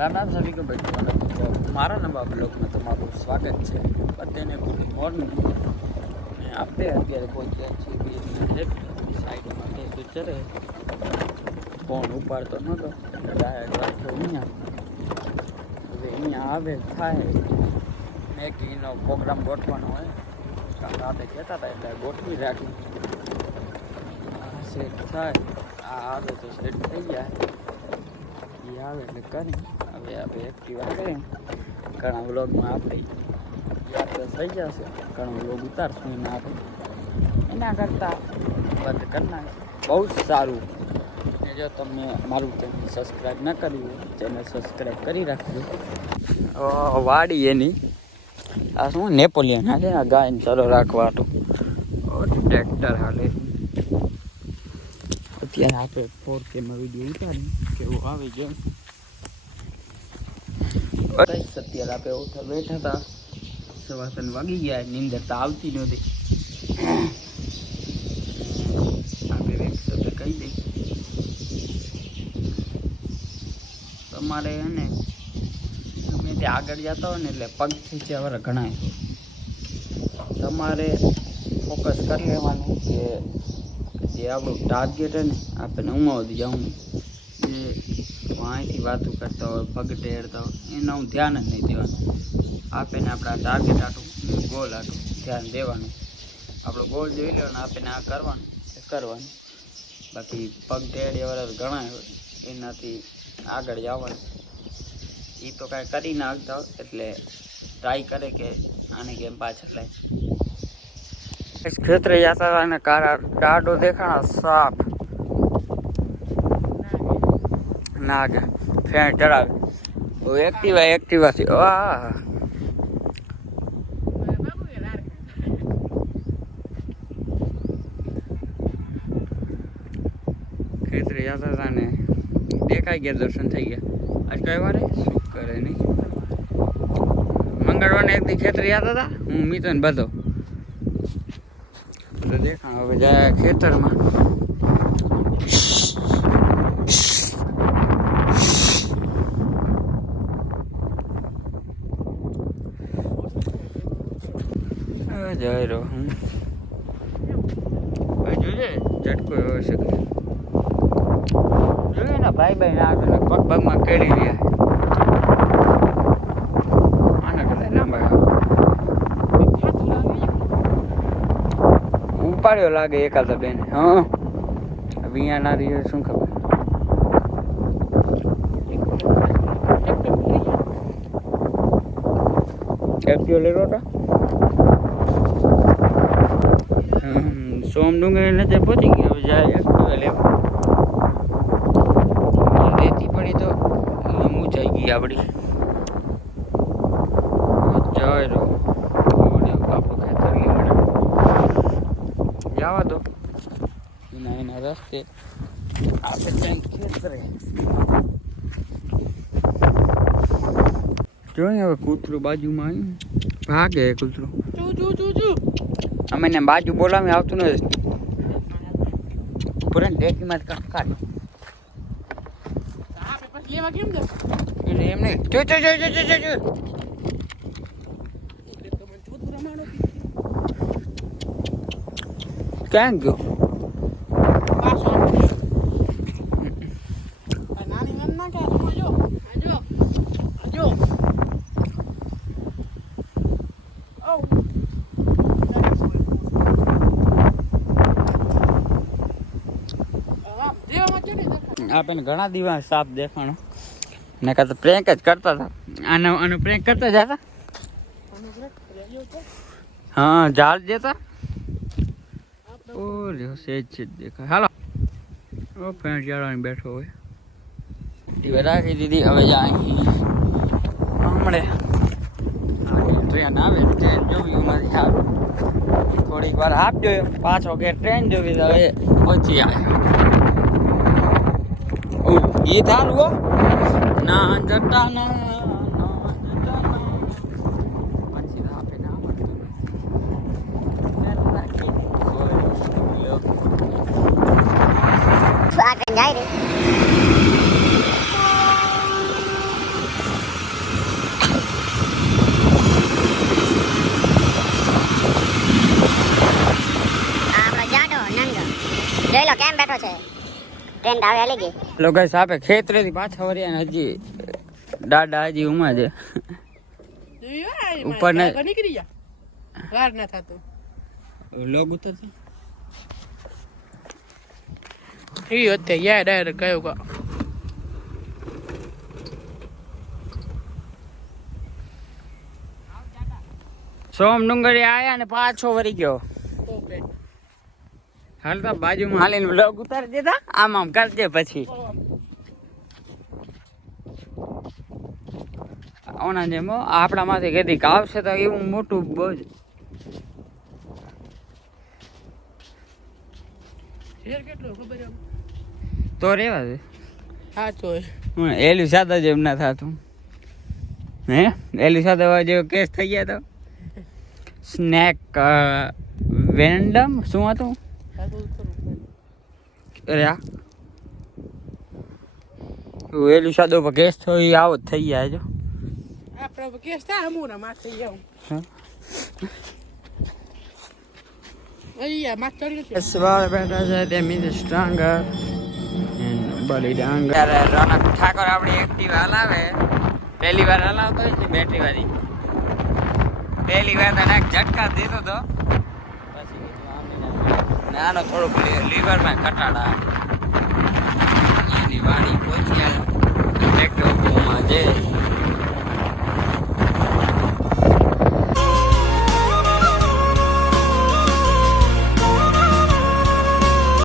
राम राम सभी को भाई मारा नवा ब्लॉग में તમારું સ્વાગત છે બધાને ગુડ મોર્નિંગ આપણે અત્યારે પહોંચ્યા છીએ સાઈડમાં કે ચરે ફોન ઉપાડતો નહોતો ડાયરેક્ટ રાખ્યો અહીંયા હવે અહીંયા આવે થાય મેગીનો પ્રોગ્રામ ગોઠવાનો હોય કારણ આપણે કહેતા હતા એટલે ગોઠવી રાખી સેટ થાય આ આવે તો સેટ થઈ જાય એ આવે એટલે કરી હવે આપણે એક્ટિવા કરીએ ઘણા વ્લોગમાં આપણે યાદ થઈ જશે ઘણો વ્લોગ ઉતારશું એમાં આપણે એના કરતાં બંધ કરી નાખીએ બહુ જ સારું ને જો તમે મારું ચેનલ સબસ્ક્રાઈબ ન કર્યું હોય ચેનલ સબસ્ક્રાઈબ કરી રાખજો વાડી એની આ શું નેપોલિયન હા છે ને ગાયને ચાલો રાખવાનું ટ્રેક્ટર હાલે અત્યારે આપણે 4K માં વિડીયો ઉતારી કેવું આવી ગયો અત્યારે આપણે ઉઠા બેઠા હતા સવાસન વાગી ગયા નીંદર તો આવતી નહોતી આપણે એક શબ્દ કહી દઈ તમારે એને તમે ત્યાં આગળ જતા હોય ને એટલે પગથી જવા ઘણા તમારે ફોકસ કરી લેવાનું કે જે આપણું ટાર્ગેટ છે ને આપણને ઉમાવતી જવું જે અહીંથી વાતું કરતા હોય પગ ટેરતા હોય એનું હું ધ્યાન જ નહીં દેવાનું આપણને આપણા ટાર્ગેટ આટું ગોલ આટું ધ્યાન દેવાનું આપણો ગોલ જોઈ લેવાનો આપણને આ કરવાનું એ કરવાનું બાકી પગ ટેડ્યા ઘણા હોય એનાથી આગળ જવાનું એ તો કાંઈ કરી નાખતા હોય એટલે ટ્રાય કરે કે આને કેમ પાછળ લાય इस क्षेत्र जाता था ने कारा डाडो देखा साफ नाग फैन डरावे वो एक्टिवा थी वाह क्षेत्र जाता था ने देखाई गया दर्शन થઈ ગયા आज કઈ વારે શુક્ર હે નહીં મંગળવારે એક દી ખેતર જતા હતા હું મિતન બધો तो देखा હવે જાય ખેતરમાં જઈ રહ્યો હું જોજે ઝટકો એવો શકે જોઈએ ને ભાઈ ના આગળ પગ પગમાં કેળી રહ્યા આના કરતા ના ભાઈ ઉપાડ્યો લાગે એકાદા બેન હા વિયા ના રહી શું ખબર એક્ટિવ લેરો તો સોમ ડુંગળી ને તે પહોંચી ગઈ હવે જાય એક્ટિવ લેવા રેતી પડી તો મૂંઝાઈ ગઈ આપડી જય રો આપણું ખેતર લીમડા જવા દો એના રસ્તે આપણે ક્યાંક ખેતરે જોઈએ હવે કૂતરું બાજુમાં આવ્યું ભાગે કૂતરું અમે ને બાજુ બોલાવી આવતું નથી પૂરા ડેકીમાં કાઢ એટલે એમ નહીં જો ક્યાં ગયો આપણે ઘણા દિવસ સાપ દેખાણો ને કાં તો પ્રેન્ક જ કરતા હતા આનો પ્રેન્ક કરતા જતા હા ઝાડ જતા ઓ રહ્યો સેજ દેખાય હાલો ઓ ફ્રેન્ડ ચાલવાની બેઠો હોય ટીવી રાખી દીધી હવે જાય હમણે ટ્રેન આવે ટ્રેન જોવી એમાંથી આવે થોડીક વાર આપજો પાછો કે ટ્રેન જોવી તો હવે પહોંચી આવે ગીત હાલવો ના જતા ના પછી આપે ના બેઠો છે ટ્રેન આવે હાલી ગઈ લોકો સાપે ખેતરેથી પાછા વર્યા ને હજી દાદા હજી ઉમા છે ઉપર ને નીકળી જા વાર ના થાતો લોગ ઉતરતો ઈ હોતે યાર ડાયરેક્ટ ગયો કા સોમ ડુંગરી આયા ને પાછો વરી ગયો ઓકે હાલતા બાજુમાં હાલીને બ્લોગ ઉતારી દેતા આમ આમ કરજે પછી ઓના જેમ આપણા માંથી કદી આવશે તો એવું મોટું બોજ શેર કેટલો ખબર આમ તો રેવા દે હા તો હું એલું સાદા જેમ ના થાતું હે એલું સાદા જેવો કેસ થઈ ગયા તો સ્નેક વેન્ડમ શું હતું અરે આ એલું સાદો પર કેસ થયો એ આવો જ થઈ ગયા જો આપણે કેસ થાય અમુના માં થઈ જાવ અહીંયા માં ચડી ગયો સવારે બેઠા છે તે મીન્સ સ્ટ્રોંગર બલી ડાંગર રોનક ઠાકોર આપણી એક્ટિવા હલાવે પહેલી વાર હલાવતો હોય છે બેટરી વાળી પહેલી વાર તો નાક ઝટકા દીધો તો પછી નાનો થોડુંક લીવરમાં કટાડા એની વાણી પહોંચી ટ્રેક્ટર જે